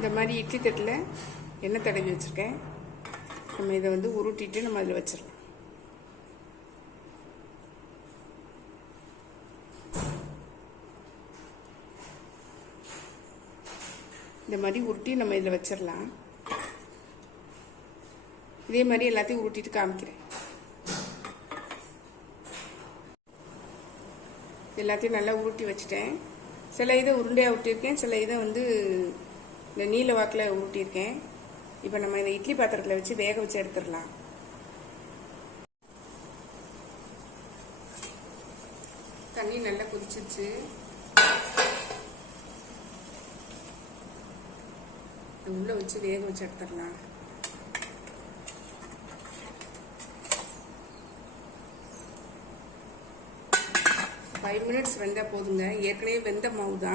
இந்த மாதிரி இட்லி தட்டில் எண்ணெய் தடவி வச்சுருக்கேன். நம்ம இதை வந்து உருட்டிட்டு நம்ம அதில் வச்சிடலாம். இந்த மாதிரி உருட்டி நம்ம இதில் வச்சிடலாம். இதே மாதிரி எல்லாத்தையும் உருட்டிட்டு காமிக்கிறேன். எல்லாத்தையும் நல்லா உருட்டி வச்சுட்டேன். சில இதை உருண்டையாக உருட்டியிருக்கேன், சில இதை வந்து இந்த நீல வாக்கில் உருட்டியிருக்கேன். இப்போ நம்ம இந்த இட்லி பாத்திரத்தில் வச்சு வேக வச்சு எடுத்துடலாம். தண்ணி நல்லா கொதிச்சிருச்சு. உள்ள வச்சு வேக வச்சு எடுத்துடலாம். ஃபைவ் மினிட்ஸ் வெந்தால் போதுங்க. ஏற்கனவே வெந்த மாவு தான்.